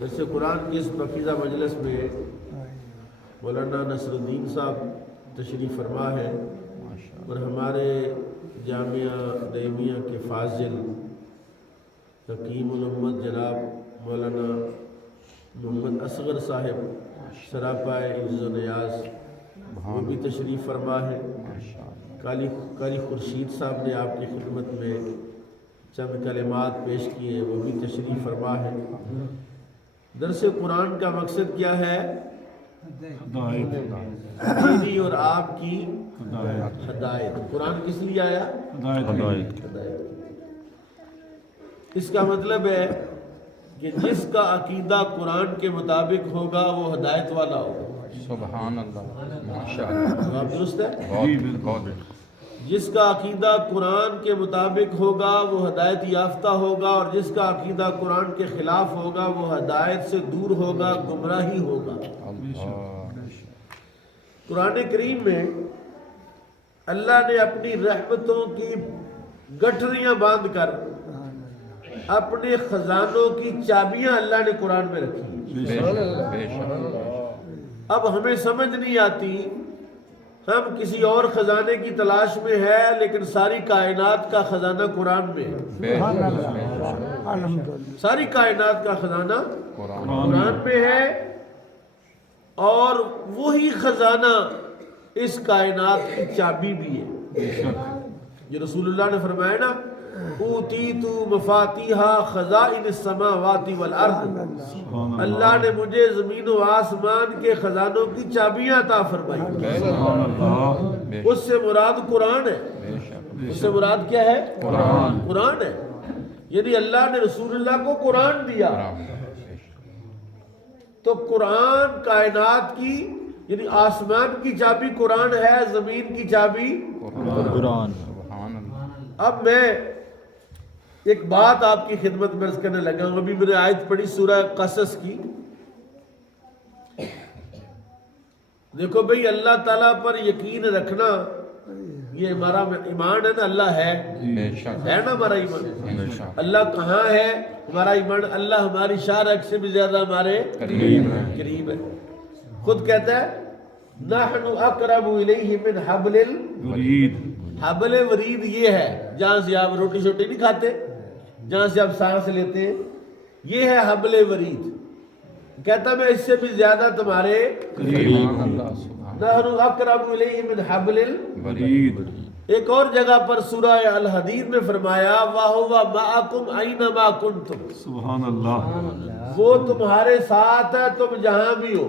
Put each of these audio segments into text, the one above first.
جیسے قرآن کی اس پاکیزہ مجلس میں مولانا نصر الدین صاحب تشریف فرما ہے اور ہمارے جامعہ دہمیہ کے فاضل حکیم الامت جناب مولانا محمد اصغر صاحب سراپائے عز و نیاز وہ بھی تشریف فرما ہے۔ قاری خورشید صاحب نے آپ کی خدمت میں چند کلمات پیش کیے، وہ بھی تشریف فرما ہے۔ درس قرآن کا مقصد کیا ہے؟ میری اور آپ کی ہدایت۔ قرآن کس لیے آیا؟ ہدایت۔ اس کا مطلب ہے کہ جس کا عقیدہ قرآن کے مطابق ہوگا وہ ہدایت والا ہوگا۔ سبحان اللہ، ماشاءاللہ، آپ درست ہے؟ بہت جس کا عقیدہ قرآن کے مطابق ہوگا وہ ہدایت یافتہ ہوگا، اور جس کا عقیدہ قرآن کے خلاف ہوگا وہ ہدایت سے دور ہوگا، گمراہی ہوگا۔ قرآن کریم میں اللہ نے اپنی رحمتوں کی گٹھریاں باندھ کر اپنے خزانوں کی چابیاں اللہ نے قرآن میں رکھی ہیں۔ اب ہمیں سمجھ نہیں آتی، ہم کسی اور خزانے کی تلاش میں ہے، لیکن ساری کائنات کا خزانہ قرآن میں ہے۔ ساری کائنات کا خزانہ قرآن میں ہے، اور وہی خزانہ اس کائنات کی چابی بھی ہے۔ جو رسول اللہ نے فرمایا نا، اوتیت مفاتیح خزائن السماوات والارض، اللہ نے مجھے زمین و آسمان کے خزانوں کی چابیاں عطا فرمائی۔ اس سے مراد قرآن ہے۔ اس سے مراد کیا ہے؟ قرآن ہے۔ یعنی اللہ نے رسول اللہ کو قرآن دیا، تو قرآن کائنات کی، یعنی آسمان کی چابی قرآن ہے، زمین کی چابی قرآن۔ اب میں ایک بات آپ کی خدمت میں عرض کرنے لگا ہوں۔ ابھی میں نے آیت پڑھی سورہ قصص کی۔ دیکھو بھئی، اللہ تعالیٰ پر یقین رکھنا یہ ہمارا ایمان ہے نا، اللہ ہے نا ہمارا ایمان۔ اللہ کہاں ہے ہمارا ایمان؟ اللہ ہماری شارک سے بھی زیادہ ہمارے قریب ہے۔ خود کہتا ہے نحن اقرب الیہ من حبل الورید۔ حبل ورید یہ ہے جہاں سے آپ روٹی شوٹی نہیں کھاتے، جہاں سے آپ سانس لیتے ہیں، یہ ہے حبل ورید۔ کہتا میں اس سے بھی زیادہ تمہارے قریب۔ نحن اقرب الیہ من حبل الورید۔ ایک اور جگہ پر سورہ الحدید میں فرمایا وَهُوَ مَعَكُمْ أَيْنَمَا كُنْتُمْ۔ سبحان اللہ۔ وہ تمہارے ساتھ ہے تم جہاں بھی ہو،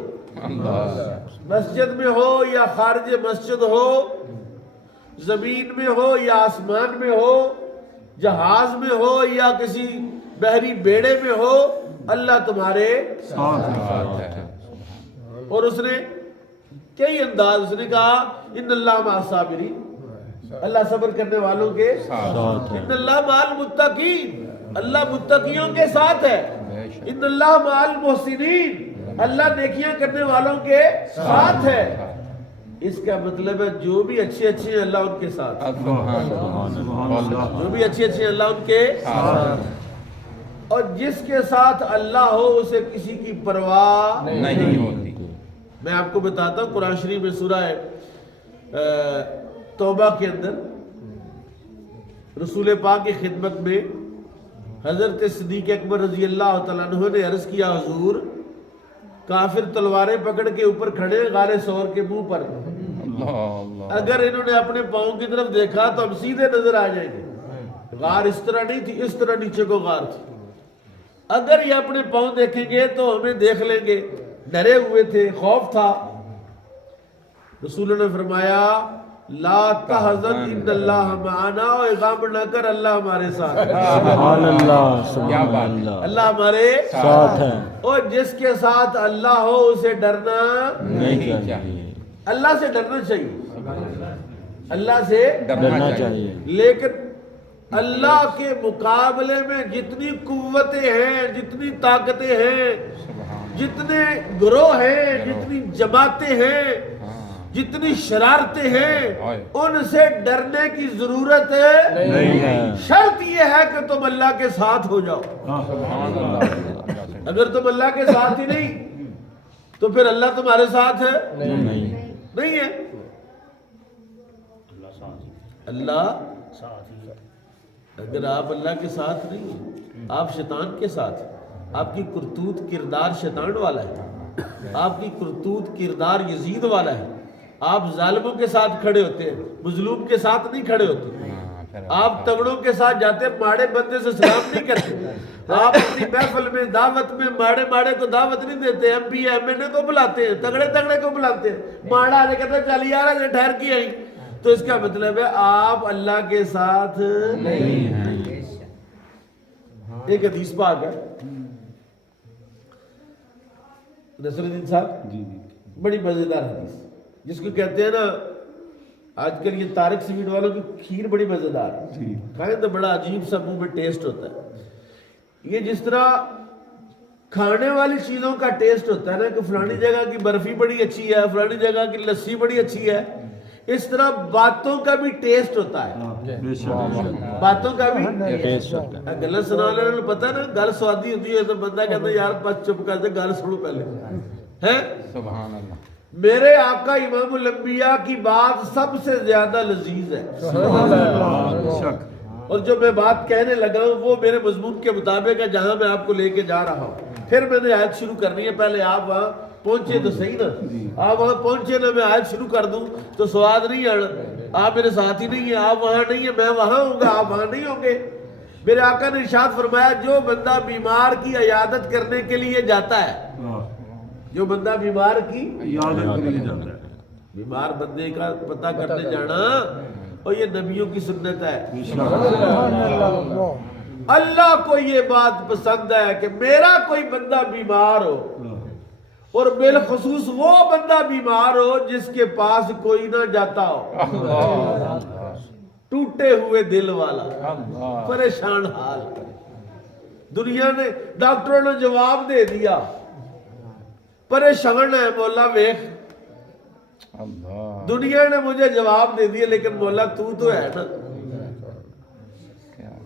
مسجد میں ہو یا خارج مسجد ہو، زمین میں ہو یا آسمان میں ہو، جہاز میں ہو یا کسی بحری بیڑے میں ہو، اللہ تمہارے ساتھ ہے۔ اور اس نے کئی انداز، اس نے کہا ان اللہ مع الصابرین، اللہ صبر کرنے والوں کے ساتھ ہے۔ ان اللہ مع المتقین، اللہ متقیوں کے ساتھ ہے۔ ان اللہ مع المحسنین، اللہ نیکیاں کرنے والوں کے ساتھ ہے۔ اس کا مطلب ہے جو بھی اچھے اچھے ہیں اللہ ان کے ساتھ، جو بھی اچھے اچھے ہیں اللہ ان کے ساتھ، اور جس کے ساتھ اللہ ہو اسے کسی کی پرواہ نہیں ہوتی۔ میں آپ کو بتاتا ہوں، قرآن شریف میں سورہ توبہ کے اندر رسول پاک کی خدمت میں حضرت صدیق اکبر رضی اللہ تعالیٰ عنہ نے عرض کیا حضور، کافر تلواریں پکڑ کے اوپر کھڑے غار ثور کے منہ پر، اگر انہوں نے اپنے پاؤں کی طرف دیکھا تو ہم سیدھے نظر آ جائیں گے۔ غار اس طرح نہیں تھی، اس طرح نیچے کو غار تھی۔ اگر یہ اپنے پاؤں دیکھیں گے تو ہمیں دیکھ لیں گے۔ ڈرے ہوئے تھے، خوف تھا۔ رسول نے فرمایا لا تحزن ان اللہ معنا، اور غم نہ کر، اللہ ہمارے ساتھ ہے۔ سبحان اللہ، سبحان اللہ، اللہ ہمارے ساتھ ہے۔ اور جس کے ساتھ اللہ ہو اسے ڈرنا نہیں چاہیے، اللہ سے ڈرنا چاہیے، اللہ سے ڈرنا چاہیے۔ لیکن اللہ کے مقابلے میں جتنی قوتیں ہیں، جتنی طاقتیں ہیں، جتنے گروہ ہیں، جتنی جماعتیں ہیں، جتنی شرارتیں ہیں، ان سے ڈرنے کی ضرورت نہیں ہے۔ شرط یہ ہے کہ تم اللہ کے ساتھ ہو جاؤ۔ اگر تم اللہ کے ساتھ ہی نہیں تو پھر اللہ تمہارے ساتھ ہے نہیں ہے. اللہ اگر آپ اللہ کے ساتھ نہیں ہیں، آپ شیطان کے ساتھ ہیں. آپ کی کرتوت کردار شیطان والا ہے، آپ کی کرتوت کردار یزید والا ہے. آپ ظالموں کے ساتھ کھڑے ہوتے ہیں، مظلوم کے ساتھ نہیں کھڑے ہوتے. آپ تگڑوں کے ساتھ جاتے ہیں، ماڑے بندے سے سلام نہیں کرتے. آپ اپنی محفل میں دعوت میں ماڑے کو دعوت نہیں دیتے. ایم پی ایم این اے کو بلاتے ہیں، تگڑے کو بلاتے ہیں. ماڑا آنے کہتے ہیں چل یار آج ٹھہر کی آئی. تو اس کا مطلب ہے آپ اللہ کے ساتھ نہیں ہیں. ایک حدیث پاک ہے نصر الدین صاحب، بڑی مزیدار حدیث، جس کو کہتے ہیں نا آج کل یہ طارق سویٹ والوں کی کھیر بڑی مزیدار ہے، کھائیں تو بڑا عجیب سا منہ میں ٹیسٹ ہوتا ہے. یہ جس طرح کھانے والی چیزوں کا ٹیسٹ ہوتا ہے نا کہ فلانی جگہ کی برفی بڑی اچھی ہے، فلانی جگہ کی لسی بڑی اچھی ہے، اس طرح باتوں کا بھی ٹیسٹ ہوتا ہے. باتوں کا بھی ٹیسٹ ہوتا ہے. گلیں سنا لینے پتہ ہے نا، گل سوادی ہوتی ہے تو بندہ کہتا ہے یار بس چپ کر دے، گل سنو پہلے. ہے سبحان اللہ. میرے آقا امام الانبیاء کی بات سب سے زیادہ لذیذ ہے. اور جو میں بات کہنے لگا ہوں وہ میرے مضمون کے مطابق ہے جہاں میں آپ کو لے کے جا رہا ہوں. پھر میں نے آیت شروع کرنی ہے، پہلے آپ وہاں پہنچے تو صحیح نا. آپ وہاں پہنچے نا، میں آیت شروع کر دوں تو سواد نہیں آنا. آپ میرے ساتھ ہی نہیں ہیں، آپ وہاں نہیں ہیں، میں وہاں ہوں گا، آپ وہاں نہیں ہوں گے. میرے آقا نے ارشاد فرمایا جو بندہ بیمار کی عیادت کرنے کے لیے جاتا ہے، جو بندہ بیمار کی عیادت کرنے جاتا ہے، بیمار بندے کا پتہ کرنے جانا، اور یہ نبیوں کی سنت ہے. اللہ کو یہ بات پسند ہے کہ میرا کوئی بندہ بیمار ہو، اور بالخصوص وہ بندہ بیمار ہو جس کے پاس کوئی نہ جاتا ہو. ٹوٹے ہوئے دل والا، پریشان حال. دنیا نے ڈاکٹروں نے جواب دے دیا، پریشان ہے مولا ویخ. دنیا نے مجھے جواب دے دیا لیکن مولا تو ہے نا.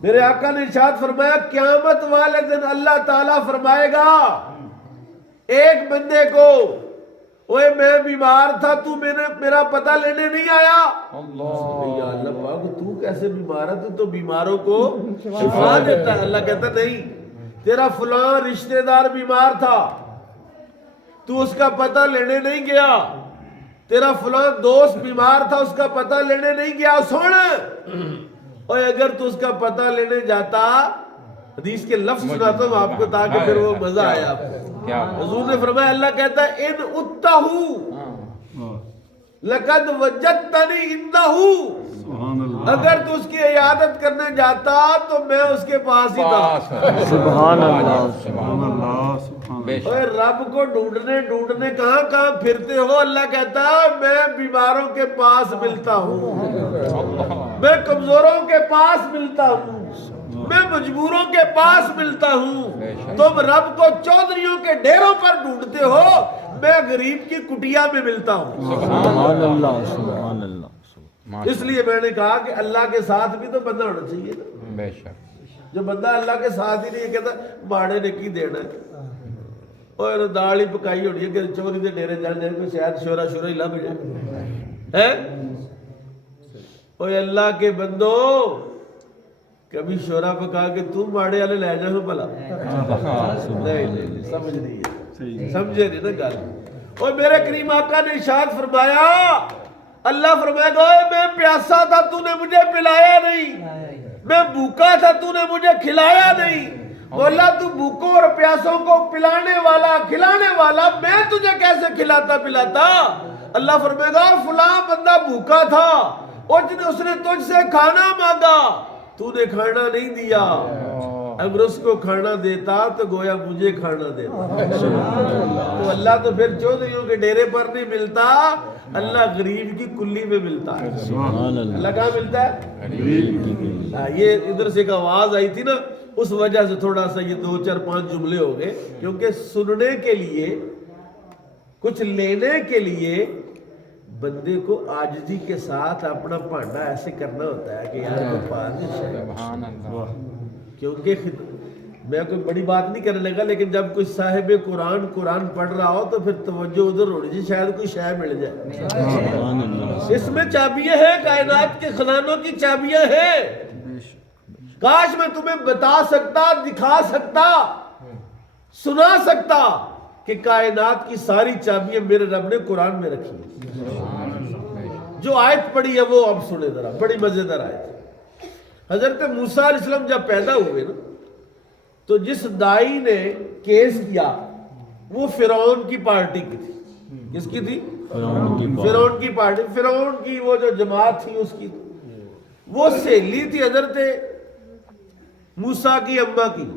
میرے آقا نے ارشاد فرمایا قیامت والے دن اللہ تعالیٰ فرمائے گا ایک بندے کو، اوے میں بیمار تھا، تو میرا پتہ لینے نہیں آیا. یا اللہ پاک تو کیسے بیمار ہے، تو بیماروں کو شفا دیتا ہے. اللہ کہتا نہیں، تیرا فلاں رشتہ دار بیمار تھا، تو اس کا پتہ لینے نہیں گیا. تیرا فلاں دوست بیمار تھا، اس کا پتہ لینے نہیں گیا. سن، اور اگر تو اس کا پتہ لینے جاتا، حدیث کے لفظ سناتا ہوں آپ کو تاکہ پھر وہ مزہ آیا آپ کو. حضور نے فرمایا، اللہ کہتا ہے ان اتہو لقد وجدتنی اندہو، اگر تو اس کی عیادت کرنے جاتا تو میں اس کے پاس ہی تھا. سبحان اللہ، سبحان اللہ. اور رب کو ڈھونڈنے کہاں پھرتے ہو. اللہ کہتا ہے میں بیماروں کے پاس ملتا ہوں، میں کمزوروں کے پاس ملتا ہوں، میں مجبوروں کے پاس ملتا ہوں. تم رب کو چودھریوں کے ڈیروں پر ڈھونڈتے ہو، میں غریب کی کٹیا میں ملتا ہوں. سبحان اللہ، سبحان اللہ. اس لیے میں نے کہا کہ اللہ کے ساتھ بھی تو بندہ ہونا چاہیے نا. بے شک. جو بندہ اللہ کے ساتھ ہی نہیں کہتا ماڑے نے کی دینا ہے، اور دال ہی پکائی ہونی ہے کہ چوری دے ڈیرے جان جائے کوئی شاید شورا ہی لگ جائے. اوے اللہ کے بندو، کبھی شورا پکا کے تم ماڑے والے لے جاؤ بھلا. نہیں سمجھ نہیں ہے، سمجھے نہیں نا گل. اور میرے کریم آقا نے ارشاد فرمایا، اللہ فرمائے گا میں پیاسا تھا تو نے مجھے پلایا نہیں، میں بھوکا تھا تو نے مجھے کھلایا نہیں. بولا تو بھوکوں اور پیاسوں کو پلانے والا کھلانے والا، میں تجھے کیسے کھلاتا پلاتا. اللہ فرمائے گا فلاں بندہ بھوکا تھا، اس نے تجھ سے کھانا مانگا، تو نے کھانا نہیں دیا. اگر اس کو کھانا دیتا تو گویا مجھے کھانا دیتا. تو اللہ تو پھر چودھریوں کے ڈیرے پر نہیں ملتا، اللہ غریب کی کلی میں ملتا ہے. اللہ کہاں ملتا ہے؟ یہ ادھر سے ایک آواز آئی تھی نا، اس وجہ سے تھوڑا سا یہ 2 4 5 جملے ہو گئے، کیونکہ سننے کے لیے کچھ لینے کے لیے بندے کو عاجزی کے ساتھ اپنا پانڈا ایسے کرنا ہوتا ہے کہ یار کو پاس. کیونکہ میں کوئی بڑی بات نہیں کرنے لگا، لیکن جب کوئی صاحب قرآن پڑھ رہا ہو تو پھر توجہ ادھر ہونی چاہیے، شاید کوئی شے مل جائے۔ سبحان اللہ، اس میں چابیاں ہیں، کائنات کے خزانوں کی چابیاں ہیں۔ کاش میں تمہیں بتا سکتا، دکھا سکتا، سنا سکتا کہ کائنات کی ساری چابیاں میرے رب نے قرآن میں رکھی ہیں۔ جو آیت پڑھی ہے وہ اب سنے ذرا، بڑی مزیدار آیت۔ حضرت موسیٰ علیہ السلام جب پیدا ہوئے نا تو جس دائی نے کیس کیا وہ فرعون کی پارٹی کی تھی۔ کس کی تھی؟ فرعون کی پارٹی، فرعون کی وہ جو جماعت تھی اس کی، وہ سہیلی تھی حضرت موسیٰ کی اماں کی،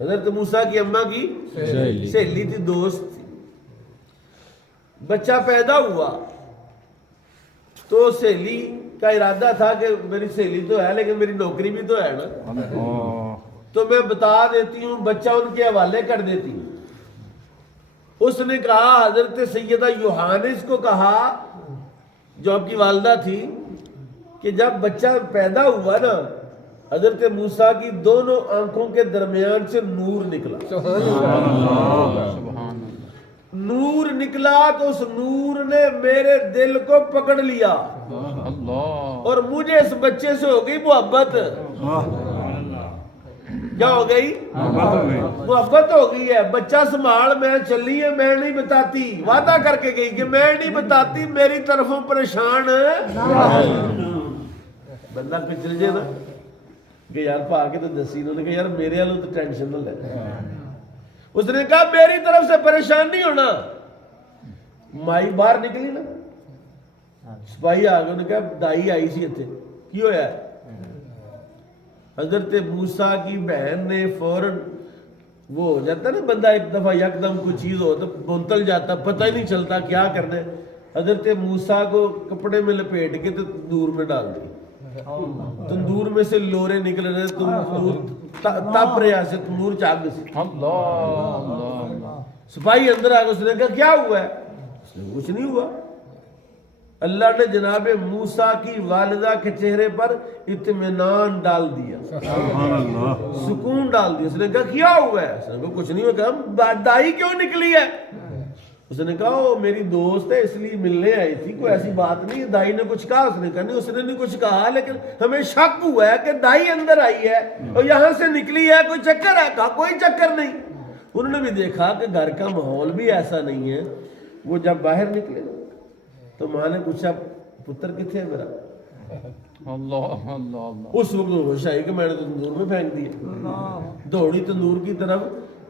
حضرت موسیٰ کی اماں کی سہیلی تھی، دوست تھی۔ بچہ پیدا ہوا تو سہیلی کا ارادہ تھا کہ میری سہیلی تو ہے لیکن میری نوکری بھی تو ہے نا، تو میں بتا دیتی ہوں، بچہ ان کے حوالے کر دیتی ہوں۔ اس نے کہا، حضرت سیدہ یوحانس کو کہا جو آپ کی والدہ تھی، کہ جب بچہ پیدا ہوا نا حضرت موسیٰ کی دونوں آنکھوں کے درمیان سے نور نکلا، نور نکلا تو اس نور نے میرے دل کو پکڑ لیا اور مجھے اس بچے سے ہو گئی محبت۔ کیا ہو گئی؟ محبت ہو گئی ہے۔ بچہ سنبھال، میں چلی ہے، میں نہیں بتاتی، وعدہ کر کے گئی کہ میں نہیں بتاتی، میری طرفوں پریشان بندہ کچھ چل جائے نا کہ یار پا کے تو دسی، انہوں نے کہا یار میرے والوں تو ٹینشن نہ لے۔ اس نے کہا میری طرف سے پریشان نہیں ہونا۔ مائی باہر نکلی نا، سپاہی آ گئے، انہوں نے کہا دائی آئی سی اتنے، کی ہویا ہے؟ حضرت موسیٰ کی بہن نے فوراً، وہ ہو جاتا ہے نا بندہ ایک دفعہ یکدم کوئی چیز ہو تو بونتل جاتا، پتہ ہی نہیں چلتا کیا کرنا ہے۔ حضرت موسیٰ کو کپڑے میں لپیٹ کے تو تندور میں ڈال دی، تندور میں سے لورے نکل رہے، تپ رہے سے تندور چاک سے۔ سپاہی اندر آ گئے، اس نے کہا کیا ہوا ہے؟ اس نے کچھ نہیں ہوا۔ اللہ نے جناب موسیٰ کی والدہ کے چہرے پر اطمینان ڈال دیا، سکون ڈال دیا۔ اس نے کہا کیا ہوا ہے؟ اس نے کہا کچھ نہیں ہوا۔ کہا دائی کیوں نکلی ہے؟ اس نے کہا وہ میری دوست ہے اس لیے ملنے آئی تھی، کوئی ایسی بات نہیں۔ دائی نے کچھ کہا؟ اس نے کہا نہیں، اس نے نہیں کچھ کہا، لیکن ہمیں شک ہوا ہے کہ دائی اندر آئی ہے اور یہاں سے نکلی ہے، کوئی چکر ہے؟ کہا کوئی چکر نہیں۔ انہوں نے بھی دیکھا کہ گھر کا ماحول بھی ایسا نہیں ہے۔ وہ جب باہر نکلے تو ماں نے پوچھا پتر کتنے ہے میرا؟ اس وقت ہوش آئی کہ میں نے تندور میں پھینک دیا۔ دوڑی تندور کی طرف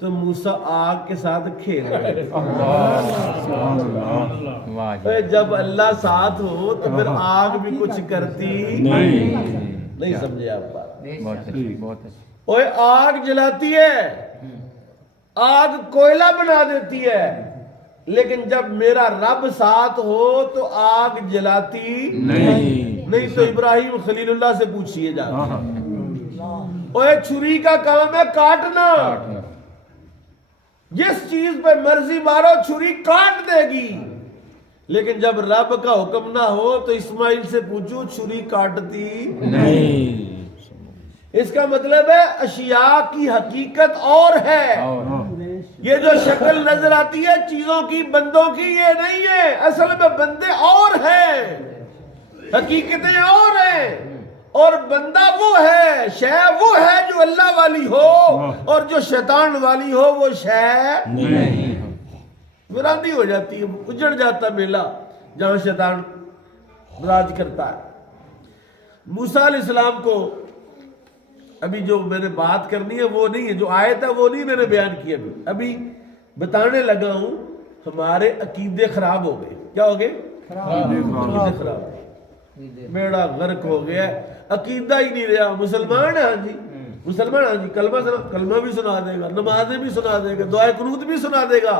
تو موسیٰ آگ کے ساتھ کھیل رہے۔ جب اللہ ساتھ ہو تو پھر آگ بھی کچھ کرتی نہیں، سمجھے آپ بات؟ اوے آگ جلاتی ہے، آگ کوئلہ بنا دیتی ہے، لیکن جب میرا رب ساتھ ہو تو آگ جلاتی نہیں۔ تو ابراہیم خلیل اللہ سے پوچھئے جا، اوے چھری کا کام ہے کاٹنا، جس چیز پہ مرضی مارو چھری کاٹ دے گی، لیکن جب رب کا حکم نہ ہو تو اسماعیل سے پوچھو چھری کاٹتی نہیں۔ اس کا مطلب ہے اشیاء کی حقیقت اور ہے، یہ جو شکل نظر آتی ہے چیزوں کی، بندوں کی، یہ نہیں ہے، اصل میں بندے اور ہیں، حقیقتیں اور ہیں، اور بندہ وہ ہے، شے وہ ہے جو اللہ والی ہو، اور جو شیطان والی ہو وہ شے نہیں۔ برادری ہو جاتی ہے، اجڑ جاتا میلہ جہاں شیطان راج کرتا ہے۔ موسیٰ علیہ السلام کو ابھی جو میں نے بات کرنی ہے وہ نہیں ہے، جو آیت ہے وہ نہیں میں نے بیان کی، ابھی بتانے لگا ہوں ہمارے عقیدے خراب ہو گئے۔ کیا ہو گئے؟ عقیدے خراب ہو گئے، بیڑا غرق ہو گیا، عقیدہ ہی نہیں رہا۔ مسلمان ہے، ہاں جی مسلمان، ہاں جی کلمہ بھی سنا دے گا، نمازیں بھی سنا دے گا، دعائے قنوت بھی سنا دے گا،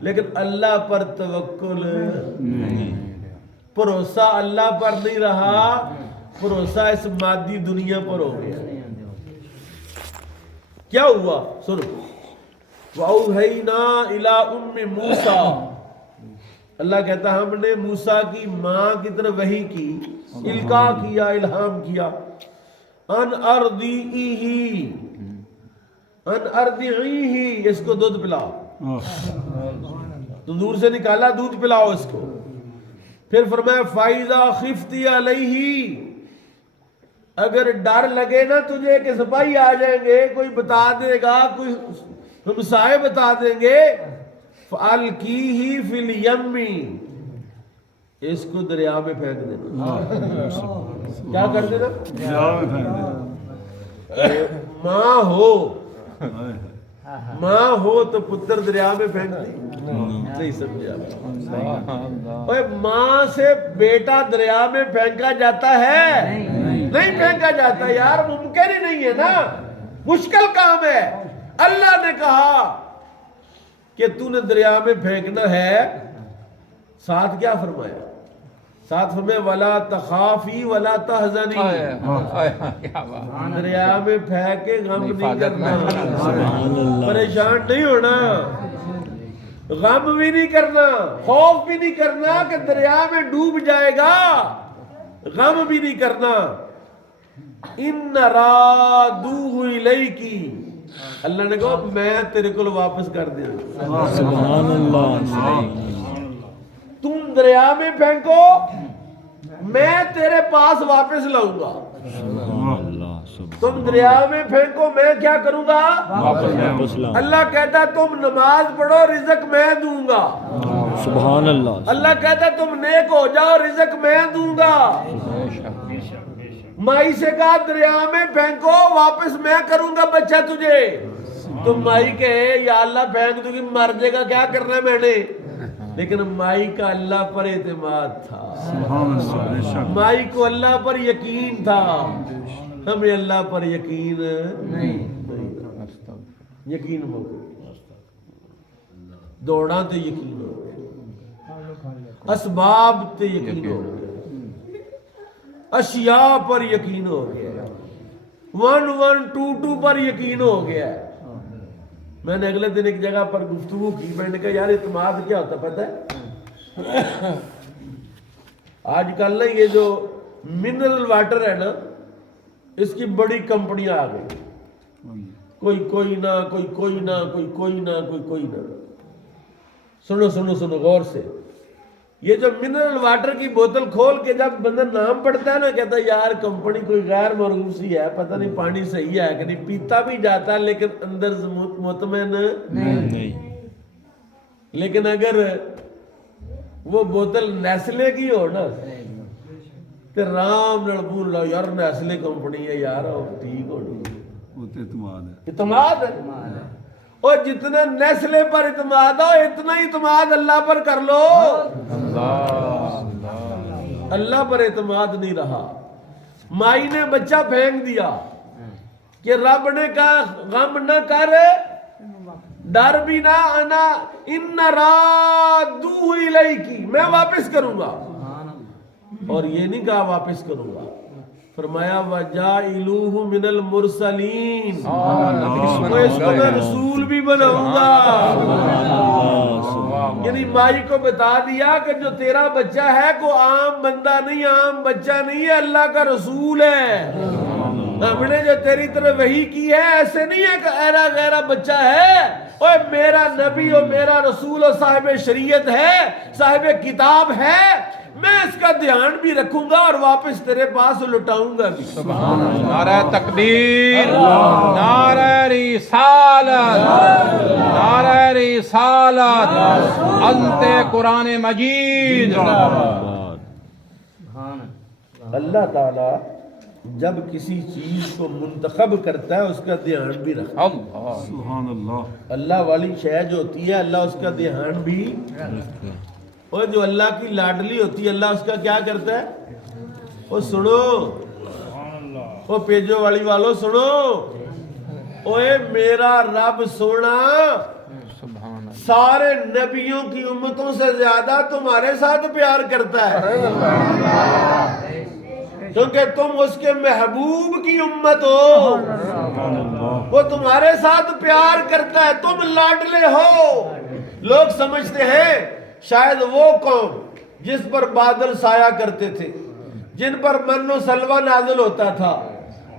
لیکن اللہ پر توکل نہیں، بھروسہ اللہ پر نہیں رہا، بھروسہ اس مادی دنیا پر ہو گیا۔ کیا ہوا؟ سنو، وَأَوْحَيْنَا إِلَىٰ أُمِّ مُوسَىٰ، اللہ کہتا ہم نے موسیٰ کی ماں کی طرف وحی کی، القاء کیا، الہام کیا، ان ارضیہ، ان ارضعیہ، اس کو دودھ پلاؤ، تندور سے نکالا دودھ پلاؤ اس کو. پھر فرمایا فائزہ خفتی علیہ، اگر ڈر لگے نا تجھے کہ سپاہی آ جائیں گے، کوئی بتا دے گا، کوئی ہمسائے بتا دیں گے، فَأَلْقِيهِ فِي الْيَمِّ، اس کو دریا میں پھینک دینا. کیا کر دینا؟ ماں ہو تو پتر دریا میں پھینک دی، نہیں سمجھا. ماں سے بیٹا دریا میں پھینکا جاتا ہے؟ نہیں پھینکا جاتا یار، ممکن ہی نہیں ہے نا، مشکل کام ہے. اللہ نے کہا کہ تو نے دریا میں پھینکنا ہے، ساتھ کیا فرمایا؟ ساتھ فرمایا وَلَا تَخَافِي وَلَا تَحْزَنِي، دریا میں پھینک کے غم نہیں کرنا، پریشان نہیں ہونا، غم بھی نہیں کرنا، خوف بھی نہیں کرنا کہ دریا میں ڈوب جائے گا، غم بھی نہیں کرنا. اِنَّ رَادُوهُ إِلَيْكِ، اللہ نے کہا میں تیرے کو واپس کر دیا. سبحان اللہ. تم دریا میں پھینکو، میں تیرے پاس واپس لاؤں گا. تم دریا میں پھینکو، میں کیا کروں گا؟ واپس لاؤں. اللہ کہتا ہے تم نماز پڑھو، رزق میں دوں گا. سبحان اللہ. اللہ کہتا ہے تم نیک ہو جاؤ، رزق میں دوں گا. مائی سے کہا دریا میں پھینکو، واپس میں کروں گا بچہ تجھے. تم مائی کہے یا اللہ پھینک دوں گی، مر جائے گا، کیا کرنا ہے میں نے. لیکن مائی کا اللہ پر اعتماد تھا، مائی کو اللہ پر یقین تھا. ہمیں اللہ پر یقین نہیں، یقین ہو گیا، دوڑا تو یقین ہو گیا، اسباب تے یقین ہو گیا، اشیاء پر یقین ہو گیا، 1122 پر یقین ہو گیا. میں نے اگلے دن ایک جگہ پر گفتگو کی، میں نے کہا یار اعتماد کیا ہوتا پتہ ہے؟ آج کل نا یہ جو منرل واٹر ہے نا، اس کی بڑی کمپنیاں آ گئی، کوئی نہ کوئی نہ. سنو سنو سنو غور سے، یہ جو منرل واٹر کی بوتل کھول کے جب بندہ نام پڑھتا ہے نا، کہتا ہے یار کمپنی کوئی غیر معروف سی ہے، پتہ نہیں پانی صحیح ہے کہ نہیں، پیتا بھی جاتا ہے لیکن اندر مطمئن نہیں. لیکن اگر وہ بوتل نیسلے کی ہو نا تو رام نڑبون لاؤ یار نیسلے کمپنی ہے یار، ٹھیک ہو اعتماد ہے. اور جتنا نیسلے پر اعتماد ہو اتنا ہی اعتماد اللہ پر کر لو. اللہ پر اعتماد نہیں رہا. مائی نے بچہ پھینک دیا کہ رب نے کہا غم نہ کر، ڈر بھی نہ آنا، ان رادوہ الیکی، میں واپس کروں گا. اور یہ نہیں کہا واپس کروں گا، فرمایا وَجَائِلُوهُ مِنَ الْمُرْسَلِينَ، اس کو میں رسول بھی بناؤں گا. یعنی مائی کو بتا دیا کہ جو تیرا بچہ ہے کو عام بندہ نہیں، عام بچہ نہیں ہے، اللہ کا رسول ہے. ہم نے جو تیری طرف وحی کی ہے ایسے نہیں ہے کہ ایرا غیرہ بچہ ہے، اوہ میرا نبی اور میرا رسول اور صاحب شریعت ہے، صاحب کتاب ہے، میں اس کا دھیان بھی رکھوں گا اور واپس تیرے پاس لٹاؤں گا بھی. نعرہ تکبیر، نعرہ رسالت، نعرہ رسالت، عظمت قرآن مجید. اللہ تعالی جب کسی چیز کو منتخب کرتا ہے اس کا دھیان بھی رکھتا ہے. سبحان اللہ. اللہ والی شے جو ہوتی ہے اللہ اس کا دھیان بھی، اور جو اللہ کی لاڈلی ہوتی ہے اللہ اس کا کیا کرتا ہے. وہ سنو، وہ پیجو والی والوں سنو، اوے میرا رب سونا سارے نبیوں کی امتوں سے زیادہ تمہارے ساتھ پیار کرتا ہے، کیونکہ تم اس کے محبوب کی امت ہو. وہ تمہارے ساتھ پیار کرتا ہے، تم لاڈلے ہو. لوگ سمجھتے ہیں شاید وہ قوم جس پر بادل سایہ کرتے تھے، جن پر من و سلوہ نازل ہوتا تھا،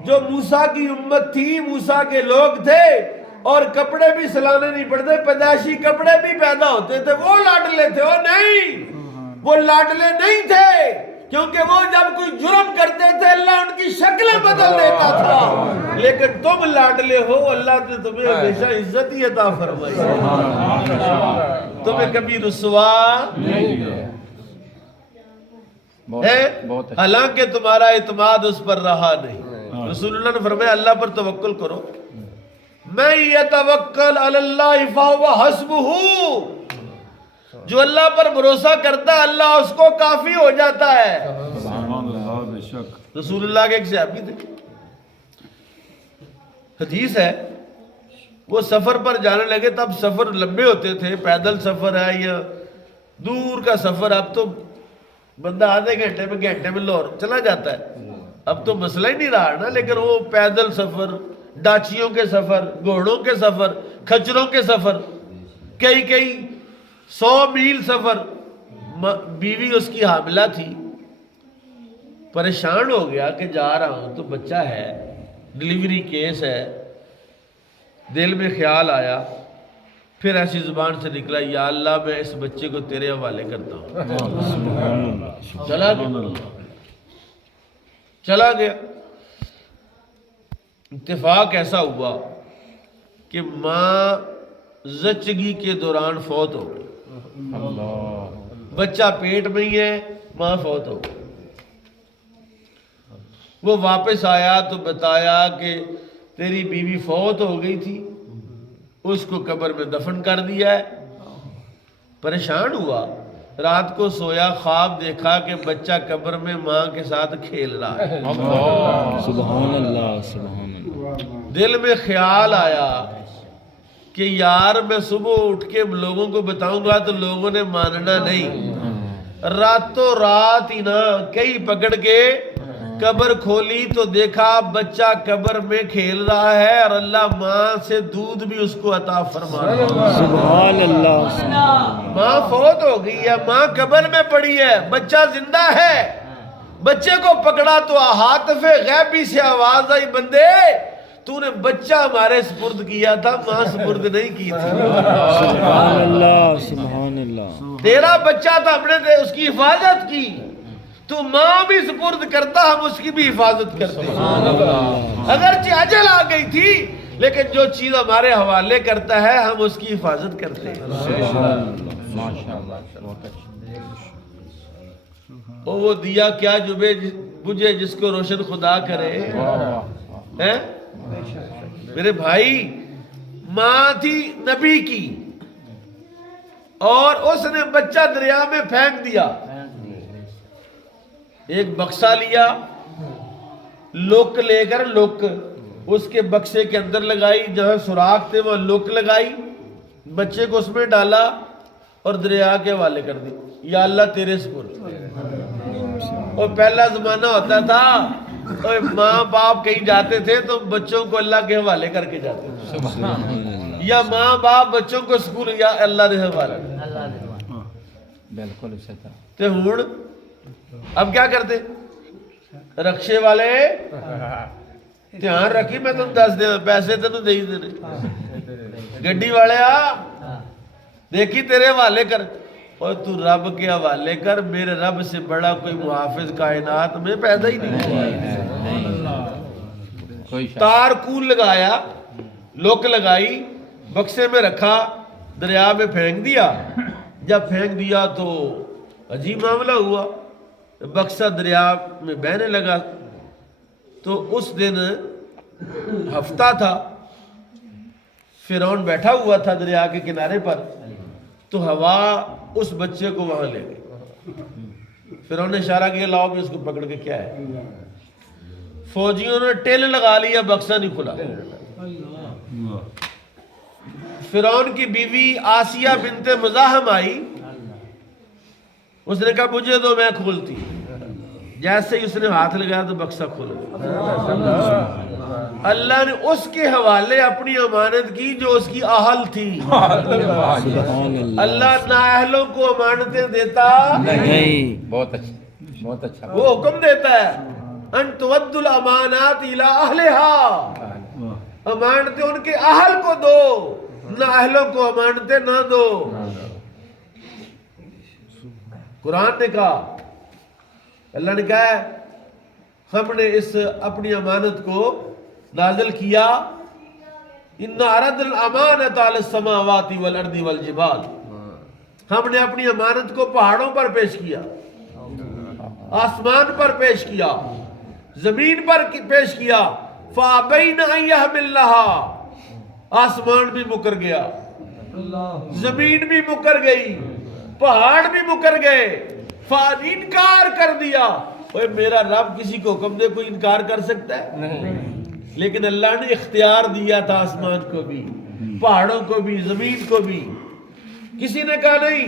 جو موسیٰ کی امت تھی، موسیٰ کے لوگ تھے، اور کپڑے بھی سلانے نہیں پڑتے، پیدائشی کپڑے بھی پیدا ہوتے تھے، وہ لاڈلے تھے، وہ نہیں، وہ لاڈلے نہیں تھے، کیونکہ وہ جب کوئی جرم کرتے تھے اللہ ان کی شکلیں بدل دیتا تھا، لیکن تم لاڈلے ہو، اللہ نے تمہیں ہمیشہ عزت ہی عطا فرمائی، تمہیں کبھی رسوا نہیں ہے، حالانکہ تمہارا اعتماد اس پر رہا نہیں۔ رسول اللہ نے فرمایا اللہ پر توکل کرو، میں یتوکل علی اللہ فہو حسبہ، جو اللہ پر بھروسہ کرتا ہے اللہ اس کو کافی ہو جاتا ہے۔ رسول اللہ کے ایک صحابی تھے، حدیث ہے، وہ سفر پر جانے لگے، تب سفر لمبے ہوتے تھے، پیدل سفر ہے یا دور کا سفر، اب تو بندہ آدھے گھنٹے میں لاہور چلا جاتا ہے، اب تو مسئلہ ہی نہیں رہا نا، لیکن وہ پیدل سفر، ڈاچیوں کے سفر، گھوڑوں کے سفر، کھچروں کے سفر، کئی 100 میل سفر۔ بیوی اس کی حاملہ تھی، پریشان ہو گیا کہ جا رہا ہوں تو بچہ ہے، ڈیلیوری کیس ہے، دل میں خیال آیا، پھر ایسی زبان سے نکلا یا اللہ میں اس بچے کو تیرے حوالے کرتا ہوں، چلا گیا۔ اتفاق ایسا ہوا کہ ماں زچگی کے دوران فوت ہو گئی، بچہ پیٹ میں ہی ہے، ماں فوت ہو گئی۔ وہ واپس آیا تو بتایا کہ تیری بیوی فوت ہو گئی تھی، اس کو قبر میں دفن کر دیا ہے۔ پریشان ہوا، رات کو سویا، خواب دیکھا کہ بچہ قبر میں ماں کے ساتھ کھیل رہا ہے، سبحان اللہ سبحان اللہ۔ دل میں خیال آیا کہ یار میں صبح اٹھ کے لوگوں کو بتاؤں گا تو لوگوں نے ماننا نہیں، راتوں رات ہی نا کئی پکڑ کے قبر کھولی تو دیکھا بچہ قبر میں کھیل رہا ہے اور اللہ ماں سے دودھ بھی اس کو عطا فرما رہا ہے۔ سبحان اللہ۔ ماں فوت ہو گئی ہے، ماں قبر میں پڑی ہے، بچہ زندہ ہے، بچے کو پکڑا تو ہاتف غیبی سے آواز آئی، بندے تو نے بچہ ہمارے سپرد کیا تھا، ماں سپرد نہیں کی تھی۔ سبحان اللہ سبحان اللہ۔ تیرا بچہ تھا، ہم نے اس کی حفاظت کی، تو ماں بھی سپرد کرتا، ہم اس کی بھی حفاظت کرتے ہیں۔ اگرچہ اجل آ گئی تھی لیکن جو چیز ہمارے حوالے کرتا ہے ہم اس کی حفاظت کرتے ہیں۔ وہ دیا کیا جبے بجھے جس کو روشن خدا کرے، ہیں میرے بھائی، ماں تھی نبی کی اور اس نے بچہ دریا میں پھینک دیا، ایک بکسا لیا، لوک لے کر لوک اس کے بکسے کے اندر لگائی، جہاں سوراخ تھے وہاں لوک لگائی، بچے کو اس میں ڈالا اور دریا کے حوالے کر دی، یا اللہ تیرے سپرد۔ اور پہلا زمانہ ہوتا تھا اور ماں باپ کہیں جاتے تھے تو بچوں کو اللہ کے حوالے کر کے جاتے تھے، یا ماں باپ بچوں کو سکول یا اللہ کے حوالے، بالکل اسی طرح۔ تے ہون اب کیا کرتے؟ رکشے والے دھیان رکھی، میں تم دس دیا پیسے تینوں دے دینے، گڈی والے آ دیکھی تیرے حوالے کر، اور تو رب کے حوالے کر، میرے رب سے بڑا کوئی محافظ کائنات میں پیدا ہی نہیں ہوا۔ تار کول لگایا، لوک لگائی، بکسے میں رکھا، دریا میں پھینک دیا۔ جب پھینک دیا تو عجیب معاملہ ہوا، بکسا دریا میں بہنے لگا۔ تو اس دن ہفتہ تھا، فرعون بیٹھا ہوا تھا دریا کے کنارے پر، تو ہوا اس بچے کو وہاں لے گئی۔ فرعون نے اشارہ کیا لاؤ بھی اس کو پکڑ کے، کیا ہے؟ فوجیوں نے ٹیل لگا لیا، بکسا نہیں کھلا۔ فرعون کی بیوی آسیہ بنت مزاحم آئی، اس نے کہا مجھے تو میں کھولتی، جیسے ہی اس نے ہاتھ لگایا تو بکسا کھول گیا۔ اللہ نے اس کے حوالے اپنی امانت کی جو اس کی اہل تھی۔ اللہ نااہلوں کو امانتیں دیتا نہیں، بہت اچھا، بہت اچھا۔ وہ حکم دیتا ہے ان تودوا الامانات الی اہلہا، امانتیں ان کے اہل کو دو، نہ اہلوں کو امانتیں نہ دو۔ قرآن نے کہا، اللہ نے کہا ہے ہم نے اس اپنی امانت کو نازل کیا، اِنَّا عَرَضْنَا الْأَمَانَةَ عَلَى السَّمَاوَاتِ وَالْأَرْضِ وَالْجِبَالِ، ہم نے اپنی امانت کو پہاڑوں پر پیش کیا، آسمان پر پیش کیا، زمین پر پیش کیا، فَأَبَيْنَ أَن يَحْمِلْنَهَا، آسمان بھی مکر گیا، زمین بھی مکر گئی، پہاڑ بھی مکر گئے، انکار کر دیا۔ اوہ میرا رب کسی کو حکم دے کوئی انکار کر سکتا ہے؟ نہیں۔ لیکن اللہ نے اختیار دیا تھا آسمان کو بھی، پہاڑوں کو بھی، زمین کو بھی، کسی نے کہا نہیں۔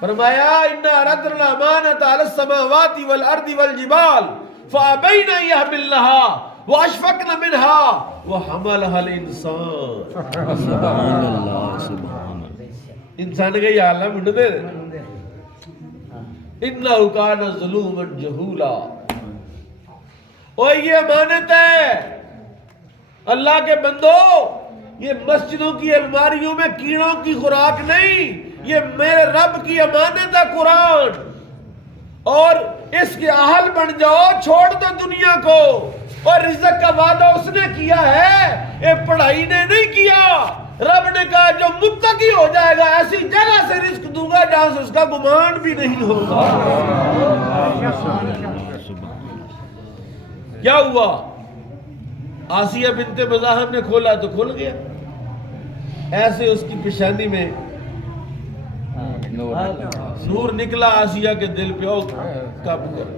فرمایا اِنَّا عَرَضْنَا الْأَمَانَةَ عَلَى السَّمَاوَاتِ وَالْأَرْضِ وَالْجِبَالِ فَأَبَيْنَ أَن يَحْمِلْنَهَا وَأَشْفَقْنَ مِنْهَا وَحَمَلَهَا الْإِنسَانُ۔ سبحان اللہ، سبحان اللہ۔ انسان کا یہ حال ہے منڈے اِنَّهُ كَانَ ظُلُومًا جَهُولًا۔ اور یہ امانت ہے اللہ کے بندو، یہ مسجدوں کی الماریوں میں کیڑوں کی خوراک نہیں، یہ میرے رب کی امانت ہے قرآن۔ اور اس کے اہل بن جاؤ، چھوڑ دو دنیا کو، اور رزق کا وعدہ اس نے کیا ہے، یہ پڑھائی نے نہیں کیا۔ رب نے کہا جو متقی ہو جائے گا ایسی جگہ سے رزق دوں گا جہاں سے اس کا گمان بھی نہیں ہوگا۔ کیا ہوا؟ آسیہ بنت مزاحم نے کھولا تو کھل گیا، ایسے اس کی پیشانی میں نور نکلا آسیہ کے دل پہ، او کب کر۔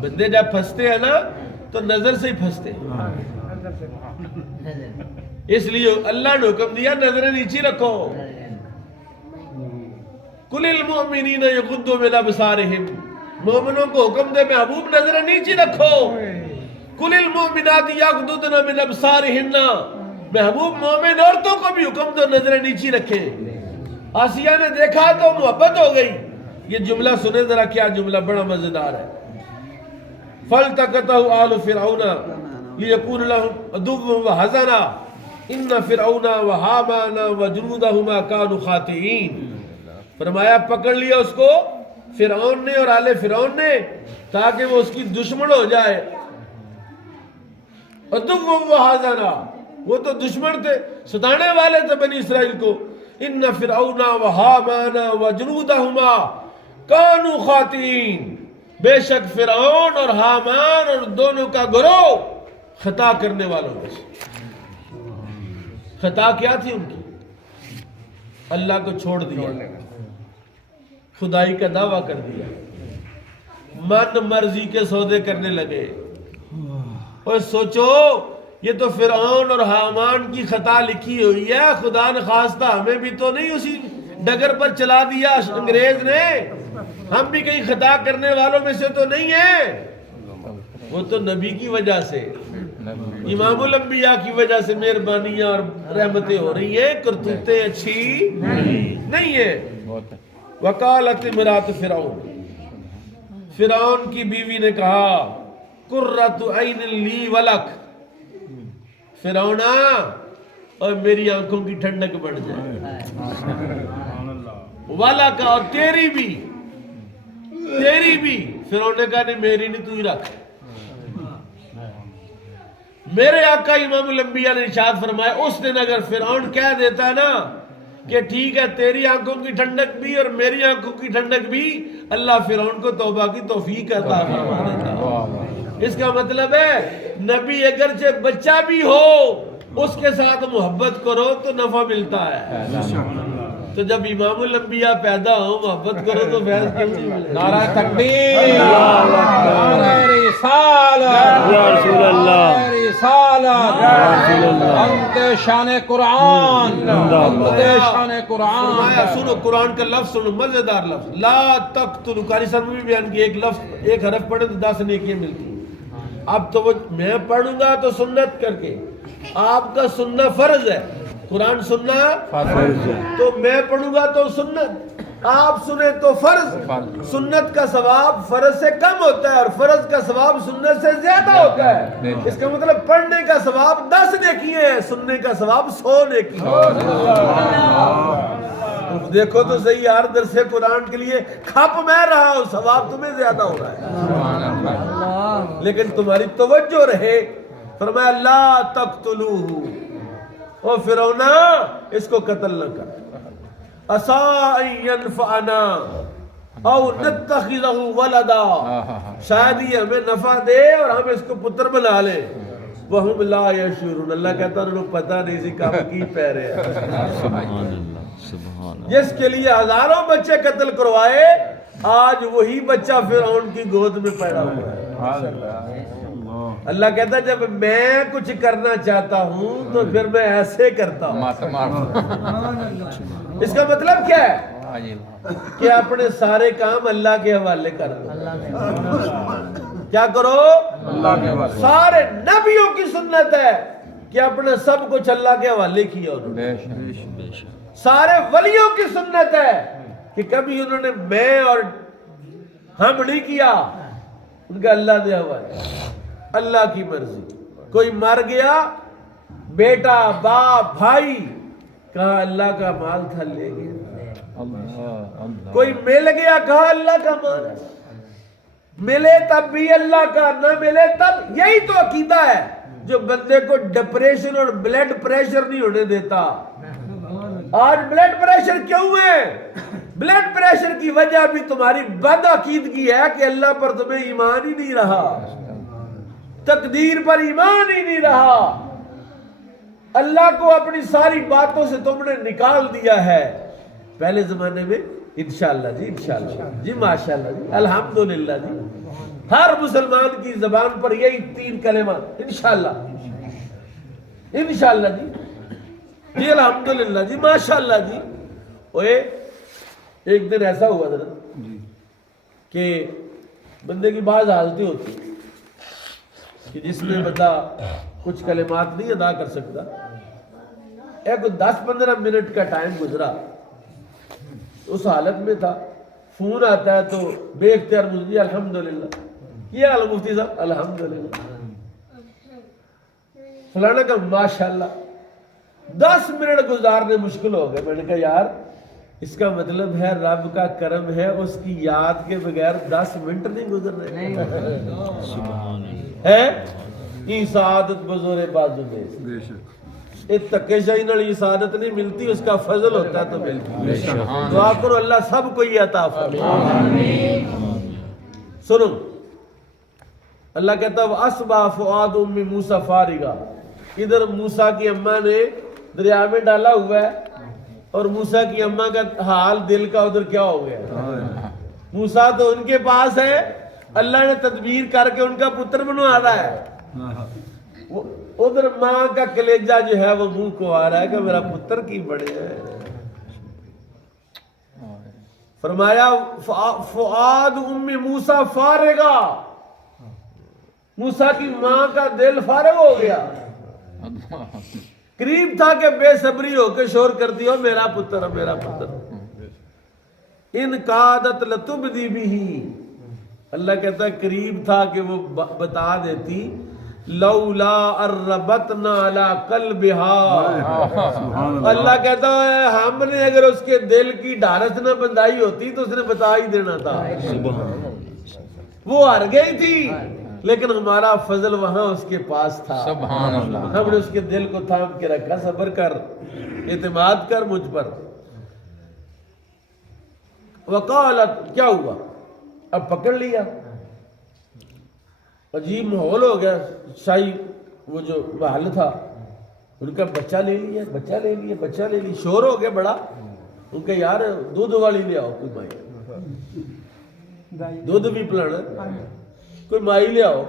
بندے جب پھنستے ہیں نا تو نظر سے ہی پھنستے ہیں، اس لیے اللہ نے حکم دیا نظریں نیچی رکھو۔ قُلِ الْمُؤْمِنِينَ يَغُضُّوا مِنْ أَبْصَارِهِمْ، مومنوں کو حکم دے محبوب نظریں نیچی رکھو۔ قُلِ الْمُؤْمِنَاتِ يَغْضُضْنَ مِنْ أَبْصَارِهِنَّ، محبوب مومن عورتوں کو بھی حکم دو نظریں نیچی رکھے۔ آسیہ نے دیکھا تو محبت ہو گئی۔ یہ جملہ سنے ذرا، کیا جملہ، بڑا مزیدار ہے۔ فَالْتَقَطَهُ آلُ فِرْعَوْنَ لِيَكُونَ لَهُمْ عَدُوًّا وَحَزَنًا إِنَّ فِرْعَوْنَ وَهَامَانَ وَجُنُودَهُمَا كَانُوا خَاطِئِينَ۔ فرمایا پکڑ لیا اس کو فرعون نے اور آل فرعون نے، تاکہ وہ اس کی دشمن ہو جائے۔ عَدُوًّا وَحَزَنًا، وہ تو دشمن تھے، ستانے والے تھے بنی اسرائیل کو۔ إِنَّ فِرْعَوْنَ وَهَامَانَ وَجُنُودَهُمَا كَانُوا خَاطِئِينَ، بے شک فرعون اور حامان اور دونوں کا گروہ خطا کرنے والوں میں سے۔ خطا کیا تھی ان کی؟ اللہ کو چھوڑ دیا، خدائی کا دعویٰ کر دیا، من مرضی کے سودے کرنے لگے۔ اور سوچو یہ تو فرعون اور حامان کی خطا لکھی ہوئی ہے، خدا نے خواستہ ہمیں بھی تو نہیں اسی ڈگر پر چلا دیا انگریز نے، ہم بھی کہیں خطا کرنے والوں میں سے تو نہیں ہیں۔ وہ تو نبی کی وجہ سے، امام الانبیاء کی وجہ سے مہربانیاں اور رحمتیں ہو رہی ہیں، کرتوتیں اچھی نہیں ہیں۔ وقالت امرات فرعون، فرعون کی بیوی نے کہا قرۃ عین لی ولک، فرعونا اور میری آنکھوں کی ٹھنڈک بڑھ جائے، ولک اور تیری بھی، تیری بھی۔ فرعون نے کہا نہیں میری نہیں، تو ہی رکھ۔ میرے آقا امام الانبیاء نے ارشاد فرمایا اس دن اگر فرعون کہہ دیتا نا کہ ٹھیک ہے تیری آنکھوں کی ٹھنڈک بھی اور میری آنکھوں کی ٹھنڈک بھی، اللہ فرعون کو توبہ کی توفیق عطا فرما دیتا۔ اس کا مطلب ہے نبی اگرچہ بچہ بھی ہو اس کے ساتھ محبت کرو تو نفع ملتا ہے۔ تو جب امام الانبیاء پیدا ہو محبت کرو تو فیض کیوں نہیں ملے؟ نعرہ تکبیر، نعرہ رسالت، یا رسول اللہ، نعرہ رسالت، حمد شان قرآن، حمد شان قرآن۔ فرمایا سنو قرآن کا لفظ سنو، مزیدار لفظ، لا تقتلوا، قاری صاحب نے بھی بیان کیا، ایک لفظ ایک حرف پڑھے تو 10 نیکیاں ملتی۔ اب تو وہ میں پڑھوں گا تو سنت کر کے، آپ کا سننا فرض ہے، قرآن سننا فرض ہے، تو میں پڑھوں گا تو سنت، آپ سنیں تو فرض، سنت کا ثواب فرض سے کم ہوتا ہے اور فرض کا ثواب سنت سے زیادہ ہوتا ہے۔ اس کا مطلب پڑھنے کا ثواب 10 نیکی ہے، سننے کا ثواب 100 نیکی ہے۔ دیکھو تو صحیح یار، درس قرآن کے لیے کھپ میں رہا ہوں، ثواب تمہیں زیادہ ہو رہا ہے، لیکن تمہاری توجہ رہے۔ فرمایا لا تقتلوہ، او فرعونا اس کو قتل نہ کر، عسیٰ ان ینفعنا او نتخذہ ولدا، شاید یہ ہمیں نفع دے اور ہم اس کو پتر بنا لیں۔ وہم لا یشعرون، اللہ کہتا ہے انہوں نے پتہ نہیں سی کام کی پہ رہے ہیں۔ سبحان اللہ سبحان اللہ۔ جس کے لیے ہزاروں بچے قتل کروائے، آج وہی بچہ فرعون کی گود میں پیدا ہوا ہے۔ اللہ کہتا ہے جب میں کچھ کرنا چاہتا ہوں تو پھر میں ایسے کرتا ہوں۔ اس کا مطلب کیا ہے کہ اپنے سارے کام اللہ کے حوالے کر دو۔ کیا کرو؟ اللہ کے حوالے۔ سارے نبیوں کی سنت ہے کہ اپنا سب کچھ اللہ کے حوالے کیا انہوں نے۔ سارے ولیوں کی سنت ہے کہ کبھی انہوں نے میں اور ہم نہیں کیا، ان کا اللہ دے حوالے، اللہ کی مرضی۔ کوئی مر گیا، بیٹا باپ بھائی، کہا اللہ کا مال تھا لے گیا۔ کوئی مل گیا، کہا اللہ کا مال، ملے تب بھی اللہ کا، نہ ملے تب۔ یہی تو عقیدہ ہے جو بندے کو ڈپریشن اور بلڈ پریشر نہیں ہونے دیتا۔ آج بلڈ پریشر کیوں ہے؟ بلڈ پریشر کی وجہ بھی تمہاری بد عقیدگی ہے کہ اللہ پر تمہیں ایمان ہی نہیں رہا، تقدیر پر ایمان ہی نہیں رہا، اللہ کو اپنی ساری باتوں سے تم نے نکال دیا ہے۔ پہلے زمانے میں انشاءاللہ جی، انشاءاللہ جی، ماشاءاللہ جی، الحمدللہ جی، ہر مسلمان کی زبان پر یہی 3 کلمات، انشاءاللہ انشاءاللہ جی، جی الحمدللہ جی، ماشاءاللہ جی۔ ایک دن ایسا ہوا تھا کہ بندے کی بعض حالتیں ہوتی کہ جس میں بندہ کچھ کلمات نہیں ادا کر سکتا۔ ایک 10-15 منٹ کا ٹائم گزرا، اس حالت میں تھا، فون آتا ہے تو بے اختیار مجھے الحمدللہ، کیا حال مفتی صاحب؟ الحمدللہ۔ فلانا کا ماشاءاللہ۔ 10 منٹ گزارنے مشکل ہو گئے۔ میں نے کہا یار اس کا مطلب ہے رب کا کرم ہے، اس کی یاد کے بغیر 10 منٹ نہیں گزرنے ہے۔ یہ سعادت بزور بازو میں ایک تکے شاہی نال یہ سعادت نہیں ملتی، اس کا فضل ہوتا ہے تو ملتی ہے۔ دعا کرو اللہ سب کو یہ عطا فرمائے۔ سنو، اللہ کہتا ہے وَأَصْبَحَ فُؤَادُ أُمِّ مُوسَىٰ فَارِغًا، ادھر موسیٰ کی اماں نے دریا میں ڈالا ہوا ہے اور موسیٰ کی اماں کا حال دل کا ادھر کیا ہو گیا۔ موسیٰ تو ان کے پاس ہے، اللہ نے تدبیر کر کے ان کا پتر بنوا رہا ہے، ادھر ماں کا کلیجہ جو ہے وہ منہ کو آ رہا ہے کہ میرا پتر کی بڑے ہے۔ فرمایا فؤاد ام موسیٰ فارغا، موسیٰ کی ماں کا دل فارغ ہو گیا، قریب تھا کہ بے صبری ہو کے شور کرتی ہو میرا پتر میرا پتر۔ ان قادت لتبدی بھی، اللہ کہتا ہے قریب تھا کہ وہ بتا دیتی، لولا اربتنا علی قلبها، اللہ کہتا ہے ہم نے اگر اس کے دل کی ڈھارس نہ بندائی ہوتی تو اس نے بتا ہی دینا تھا۔ وہ ہار گئی تھی لیکن ہمارا فضل وہاں اس کے پاس تھا، سبحان اللہ، ہم نے اس کے دل کو تھام کے رکھا، صبر کر، اعتماد کر مجھ پر۔ وقالت، کیا ہوا؟ اب پکڑ لیا، عجیب ماحول ہو گیا، شاہی وہ جو محل تھا ان کا بچہ لے لیا بچہ لے لیا بچہ لے لیا، شور ہو گیا بڑا، ان کا یار دودھ والی لے آؤ، کوئی مائی دودھ بھی پلانا، کوئی مائی لے آؤ،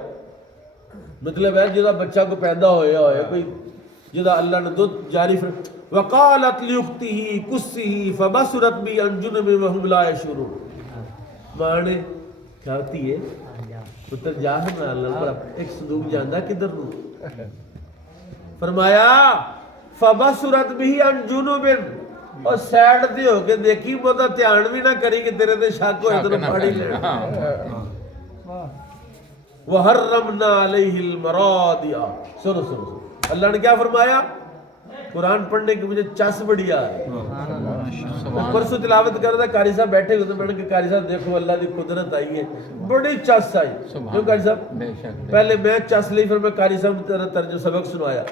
مطلب ہے جدا بچہ کو پیدا ہویا ہوئے کوئی جدا اللہ نے دودھ جاری فرق۔ وقالت لیختہ کسہ فبصرت بی عن جنب وہم لا یشعرون، ماں نے کیا ہوتی ہے پتر جا ہمارا ایک صندوق جاندہ کدھر نو، فرمایا فبصرت بی عن جنب، اور سائڈ تے ہو کے دیکھی بہتا دھیان بھی نہ کری کہ تیرے تے شک ہوئے تو پھاڑی لے وَحَرَّمْنَا عَلَيْهِ الْمَرَاضِعَ. سنو سنو سنو اللہ نے کیا فرمایا؟ قرآن پڑھنے کی مجھے چس بڑی آ رہی ہے. پرسوں تلاوت کر رہا تھا، قاری صاحب بیٹھے ہوئے تو میں نے کہا قاری صاحب دیکھو اللہ کی قدرت آئی ہے، بڑی چس آئی. کیوں قاری صاحب؟ پہلے میں چس لی، پھر میں قاری صاحب کی طرح ترجمہ سبق سنایا.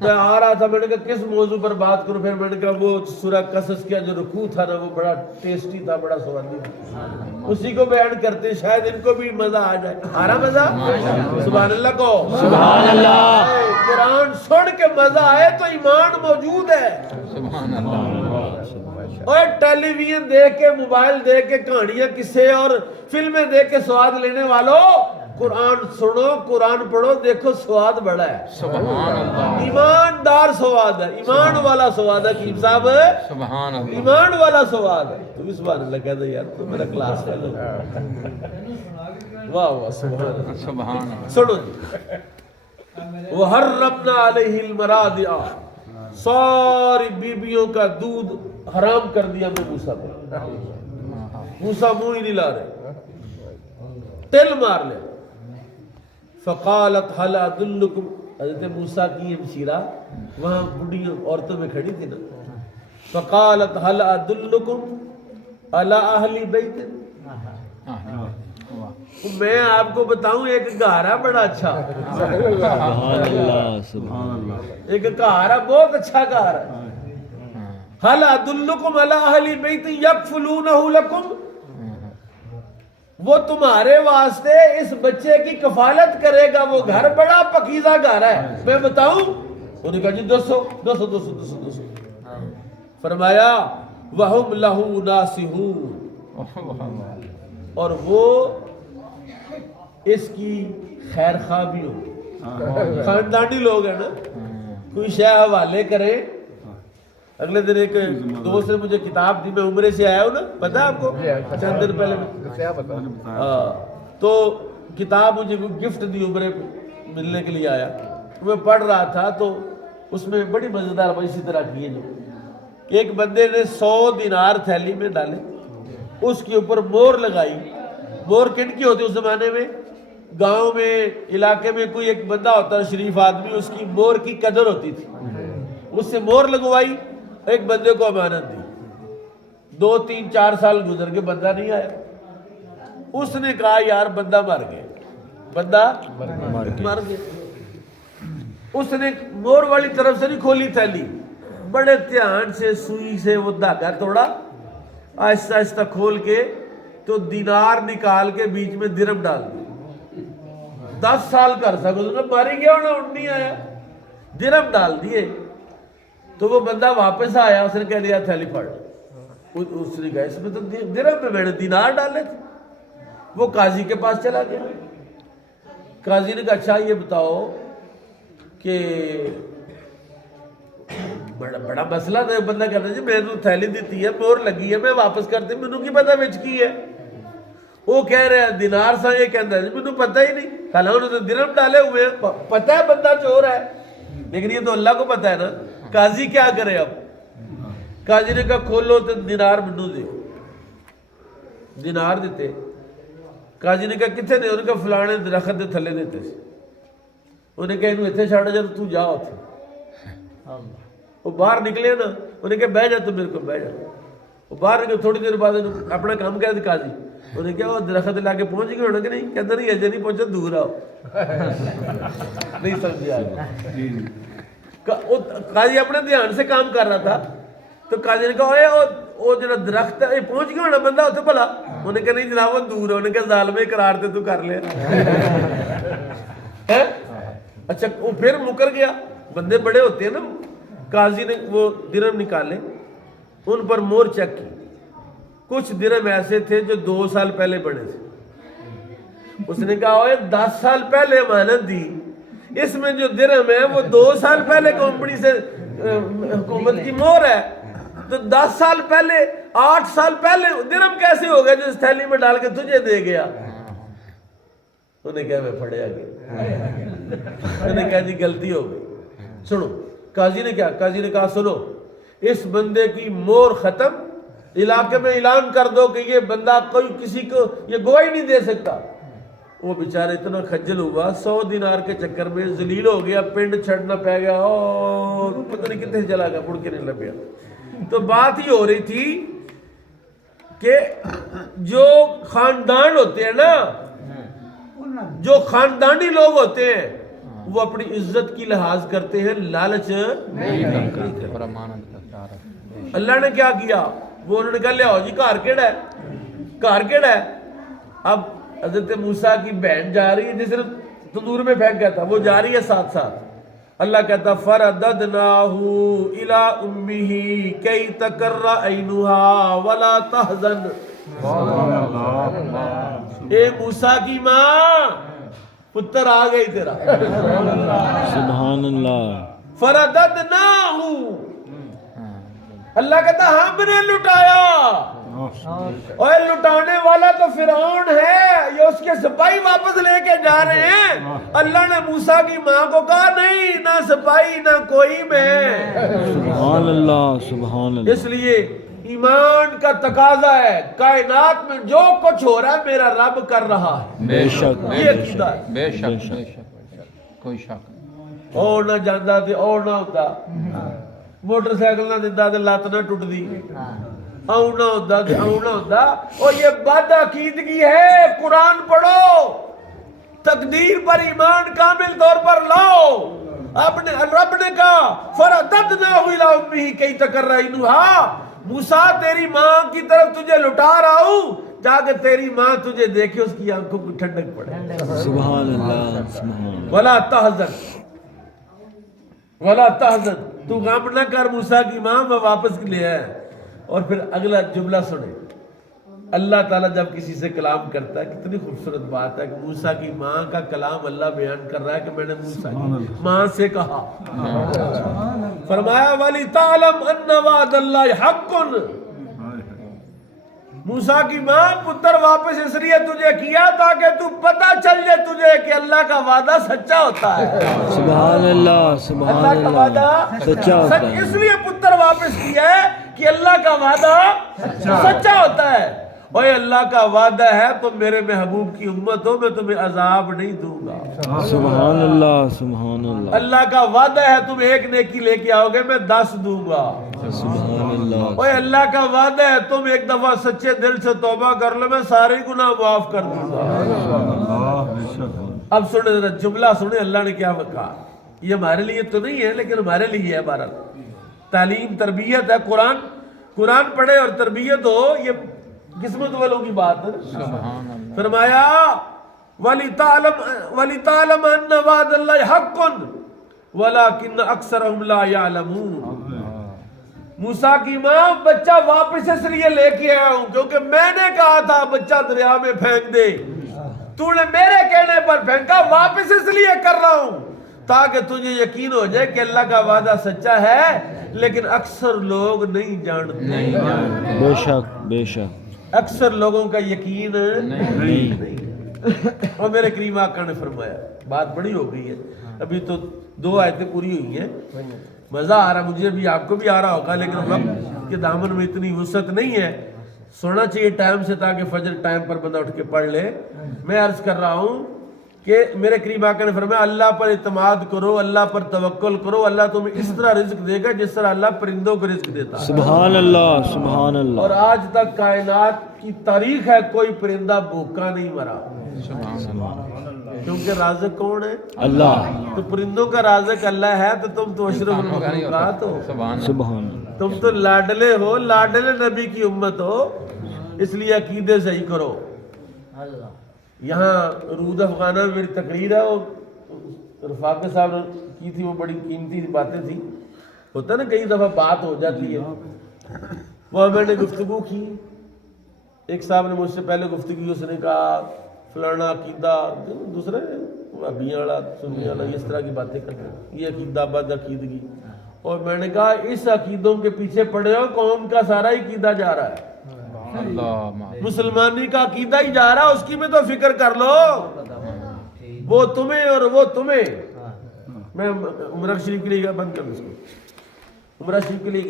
میں آ رہا تھا، میں نے کہا کس موضوع پر بات کروں، پھر میں نے کہا وہ سورہ قصص کا جو رکوع تھا نا وہ بڑا ٹیسٹی تھا، بڑا سوادی تھا، اسی کو بیان کرتے شاید ان کو بھی مزہ آ جائے. آ رہا مزہ؟ سبحان اللہ کو سبحان اللہ. قرآن سن کے مزہ آئے تو ایمان موجود ہے. سبحان اللہ. اور ٹیلی ویژن دیکھ کے، موبائل دیکھ کے، کہانیاں قصے اور فلمیں دیکھ کے سواد لینے والوں، قرآن سنو، قرآن پڑھو، دیکھو سواد بڑا ہے. سبحان اللہ. ایماندار سواد ہے، ایمان والا سواد ہے. حکیم صاحب سبحان اللہ. ایمان والا سواد ہے. تو بھی سبحان اللہ کہہ دے یار، تو میرا کلاس ہے. واہ واہ سبحان اللہ. سبحان اللہ. سنو جی، وَحَرَّمْنَا عَلَيْهِ الْمَرَاضِعَ، ساری بیبیوں کا دودھ حرام کر دیا میں موسیٰ پر. موسیٰ منہ ہی نہیں لا رہے، تل مار لے. فَقَالَتْ هَلْ أَدُلُّكُمْ، حضرت موسیٰ کی ہمشیرہ وہاں بڑھیوں عورتوں میں کھڑی تھی نا. فَقَالَتْ هَلْ أَدُلُّكُمْ عَلَىٰ أَهْلِ بَيْتٍ، میں آپ کو بتاؤں ایک گھر ہے بڑا اچھا. سبحان اللہ. سبحان اللہ. ایک گھر ہے بہت اچھا گھر ہے. هَلْ أَدُلُّكُمْ عَلَىٰ أَهْلِ بَيْتٍ يَكْفُلُونَهُ لَكُمْ، وہ تمہارے واسطے اس بچے کی کفالت کرے گا. وہ گھر بڑا پکیزہ گھر ہے، میں بتاؤں؟ انہوں نے کہا جی دسو. فرمایا وَهُمْ لَهُ نَاصِحُونَ، اور وہ اس کی خیر خواہ بھی ہو، خاندانی لوگ ہیں نا. کوئی شے حوالے کرے. اگلے دن ایک دوست نے مجھے کتاب دی، میں عمرے سے آیا ہوں نا، پتہ ہے آپ کو، چند دن پہلے. تو کتاب مجھے گفٹ دی، عمرے ملنے کے لیے آیا. میں پڑھ رہا تھا تو اس میں بڑی مزیدار اسی طرح کی ہے جو ایک بندے نے 100 دینار تھیلی میں ڈالے، اس کے اوپر مور لگائی. مور کن کی ہوتی اس زمانے میں؟ گاؤں میں، علاقے میں کوئی ایک بندہ ہوتا شریف آدمی، اس کی مور کی قدر ہوتی تھی. اس سے مور لگوائی، ایک بندے کو امانت دی. 2 3 4 سال گزر کے بندہ نہیں آیا. اس نے کہا یار بندہ مر گیا، بندہ مر گیا. اس نے مور والی طرف سے نہیں کھولی تھیلی، بڑے دھیان سے سوئی سے وہ دھاگا توڑا، آہستہ آہستہ کھول کے تو دینار نکال کے بیچ میں درہم ڈال دی. 10 سال کر سکتا، ماری گیا ہونا، نہیں آیا. درہم ڈال دیے تو وہ بندہ واپس آیا. اس نے کہہ دیا تھیلی پھڑ. اس نے کہا اس میں تو درہم میں نے دینار ڈالے تھے. وہ قاضی کے پاس چلا گیا. قاضی نے کہا اچھا یہ بتاؤ کہ بڑا مسئلہ تھا. بندہ کہتا جی میں نے تھیلی دیتی ہے، مور لگی ہے، میں واپس کرتی، مینوں کی پتہ وچ کی ہے. وہ کہہ رہے ہیں دینار سا، یہ کہتا ہے مینوں پتہ ہی نہیں، حالانکہ انہوں نے درہم ڈالے ہوئے ہیں، پتہ ہے بندہ چور ہے، لیکن یہ تو اللہ کو پتہ ہے نا. قاضی کیا کرے اب؟ قاضی نے کہا کھولو تو دینار مینوں دیو. دینار دیتے. قاضی نے کہا کتنے دے؟ انہوں نے کہا فلانے درخت دے تھلے دیتے سے. انہوں نے کہا انہوں اتنے چھاڑ جا تو جا اتنے. وہ باہر نکلے نا، انہوں نے کہا بہ جا تو میرے کو بہ جا. وہ باہر نکلے، تھوڑی دیر بعد اپنا کام کیا تھا قاضی. انہوں نے کہا وہ درخت لا کے پہنچ گئے ہونا کہ نہیں؟ کہتا نہیں اجے نہیں پہنچا، دور آؤ. نہیں سمجھا. قاضی اپنے دھیان سے کام کر رہا تھا تو قاضی نے کہا وہ جڑا درخت ہے پہنچ گیا ہونا بندہ اتنے بھلا. انہوں نے کہا نہیں جناب وہ دور ہے. انہوں نے کہا ظالمے قرار تے تو کر لیا. اچھا وہ پھر مکر گیا. بندے بڑے ہوتے ہیں نا. قاضی نے وہ درہم نکالے، ان پر مور چیک کی. کچھ درہم ایسے تھے جو 2 سال پہلے بنے تھے. اس نے کہا اوے 10 سال پہلے امانت دی، اس میں جو درہم ہے وہ 2 سال پہلے کمپنی سے حکومت کی مور ہے، تو 10 سال پہلے 8 سال پہلے درہم کیسے ہو گیا جو اس تھیلی میں ڈال کے تجھے دے گیا؟ انہوں نے کہا میں پھڑیا گیا. انہوں نے کہا جی غلطی ہو گئی. سنو قاضی نے کیا؟ قاضی نے کہا سنو اس بندے کی مور ختم، علاقے میں اعلان کر دو کہ یہ بندہ کوئی کسی کو یہ گواہی نہیں دے سکتا۔ وہ بیچارہ اتنا خجل ہوا، 100 دینار کے چکر میں ذلیل ہو گیا، پنڈ چھڑنا پہ گیا اور پتہ نہیں کتنے چلا گیا، مڑ کے نہیں لگیا۔ تو بات ہی ہو رہی تھی کہ جو خاندان ہوتے ہیں نا، جو خاندانی لوگ ہوتے ہیں وہ اپنی عزت کی لحاظ کرتے ہیں، لالچ اللہ نے کیا کیا، وہ انہوں نے کہا لے آؤ جی گھر کیڑا ہے، گھر کیڑا ہے۔ اب حضرت موسیٰ کی بہن جا رہی ہے، جس نے تندور میں پھینک گیا تھا، وہ جا رہی ہے ساتھ ساتھ۔ اللہ کہتا فَرَدَدْنَاهُ إِلَىٰ أُمِّهِ كَيْ تَقَرَّ عَيْنُهَا وَلَا تَحْزَنَ۔ اے موسیٰ کی ماں، پتر آ گئی تیرا۔ سبحان اللہ۔ فَرَدَدْنَاهُ، اللہ کہتا ہم نے لٹایا۔ اور لٹانے والا تو فرعون ہے، یہ اس کے سپاہی واپس لے کے جا رہے ہیں۔ اللہ نے موسیٰ کی ماں کو کہا نہیں، نہ سپاہی نہ کوئی میں۔ سبحان اللہ، سبحان اللہ۔ اس لیے ایمان کا تقاضا ہے، کائنات میں جو کچھ ہو رہا ہے میرا رب کر رہا ہے، بے شک، یہ عقیدہ ہے۔ بے شک بے شک، کوئی شک نہیں۔ اور نہ جانا تے اور نہ ہوتا، موٹر سائیکل نہ دیتا تے لات نہ ٹوٹ دی، آؤنا ہوتا تے آؤنا ہوتا۔ اور یہ بد عقیدگی ہے۔ قرآن پڑھو، تقدیر پر ایمان کامل طور پر لاؤ۔ اپنے رب نے کہا فَرَدَدْنَاهُ إِلَىٰ أُمِّهِ كَيْ تَقَرَّ عَيْنُهَا، موسیٰ تیری ماں کی طرف تجھے لٹا رہا ہوں، جا کے تیری ماں تجھے دیکھے، اس کی آنکھوں کو ٹھنڈک پڑے۔ سبحان اللہ، سبحان اللہ۔ وَلَا تَحْزَن وَلَا تَحْزَن، تو غم نہ کر موسیٰ کی ماں، میں واپس لے آیا۔ اور پھر اگلا جملہ سنے، اللہ تعالیٰ جب کسی سے کلام کرتا ہے، کتنی خوبصورت بات ہے کہ موسیٰ کی ماں کا کلام اللہ بیان کر رہا ہے کہ میں نے موسیٰ کی ماں سے کہا، فرمایا وَلِتَعْلَمْ أَنَّ وَعْدَ اللَّهِ حَقٌّ۔ موسیٰ کی ماں، پتر واپس اس لیے تجھے کیا تاکہ تو پتہ چل جائے تجھے کہ اللہ کا وعدہ سچا ہوتا ہے۔ سبحان اللہ، سبحان اللہ کا وعدہ سچا ہوتا ہے۔ اس لیے پتر واپس کیا ہے کہ اللہ کا وعدہ سچا ہوتا ہے۔ اور اللہ کا وعدہ ہے تم میرے محبوب کی امت ہو، میں تمہیں عذاب نہیں دوں گا۔ سبحان اللہ، سبحان اللہ۔ اللہ کا وعدہ ہے تم ایک نیکی لے کے آؤ گے، میں 10 دوں گا۔ سبحان اللہ۔ اور اللہ کا وعدہ ہے تم ایک دفعہ سچے دل سے توبہ کر لو، میں سارے گناہ معاف کر دوں گا۔ اب سنیں ذرا جملہ سنیں، اللہ نے کیا کہا۔ یہ ہمارے لیے تو نہیں ہے لیکن ہمارے لیے ہے۔ بہرحال تعلیم تربیت ہے، قرآن پڑھے اور تربیت ہو، یہ قسمت والوں کی بات ہے۔ فرمایا وَلِتَعْلَمَ أَنَّ وَعْدَ اللَّهِ حَقٌّ وَلَكِنَّ أَكْثَرَهُمْ لَا يَعْلَمُونَ۔ موسیٰ کی ماں، بچہ واپس اس لیے لے کے آیا ہوں کیونکہ میں نے کہا تھا بچہ دریا میں پھینک دے، تو نے میرے کہنے پر پھینکا، واپس اس لیے کر رہا ہوں تاکہ تجھے یقین ہو جائے کہ اللہ کا وعدہ سچا ہے، لیکن اکثر لوگ نہیں جانتے۔ بے شک، بے شک۔ اکثر لوگوں کا یقین نہیں۔ اور میرے کریم آقا نے فرمایا، بات بڑی ہو گئی ہے، ابھی تو 2 آیتیں پوری ہوئی ہیں، مزہ آ رہا مجھے بھی، آپ کو بھی آ رہا ہوگا، لیکن وقت کے دامن میں اتنی وسعت نہیں ہے، سونا چاہیے ٹائم سے تاکہ فجر ٹائم پر بندہ اٹھ کے پڑھ لے۔ میں عرض کر رہا ہوں کہ میرے کریم آقا نے فرمایا اللہ پر اعتماد کرو، اللہ پر توکل کرو، اللہ تمہیں اس طرح رزق دے گا جس طرح اللہ پرندوں کو رزق دیتا ہے۔ سبحان اللہ، سبحان اللہ۔ اور آج تک کائنات کی تاریخ ہے کوئی پرندہ بھوکا نہیں مرا، کیونکہ رازق کون ہے؟ اللہ۔ تو پرندوں کا رازق اللہ ہے تو تم تو اشرف المخلوقات ہو، سبحان اللہ۔ تم تو لاڈلے ہو، لاڈلے نبی کی امت ہو، اس لیے عقیدے صحیح کرو۔ یہاں رود افغانہ میں میری تقریر ہے، وہ رفاق صاحب نے کی تھی، وہ بڑی قیمتی باتیں تھی، ہوتا نا کئی دفعہ بات ہو جاتی ہے، وہ میں نے گفتگو کی، ایک صاحب نے مجھ سے پہلے گفتگو، اس نے کہا فلانا عقیدہ، دوسرے ابھی والا سنی والا اس طرح کی باتیں کرتے ہیں، یہ عقیدہ بد عقیدگی۔ اور میں نے کہا اس عقیدوں کے پیچھے پڑے ہو، قوم کا سارا ہی عقیدہ جا رہا ہے، مسلمانی کا عقیدہ ہی جا رہا ہے، اس کی میں تو فکر کر لو، وہ تمہیں اور وہ تمہیں۔ میں عمرہ شریف کے لیے بند کر دوں اس کو، عمرہ شریف کے لیے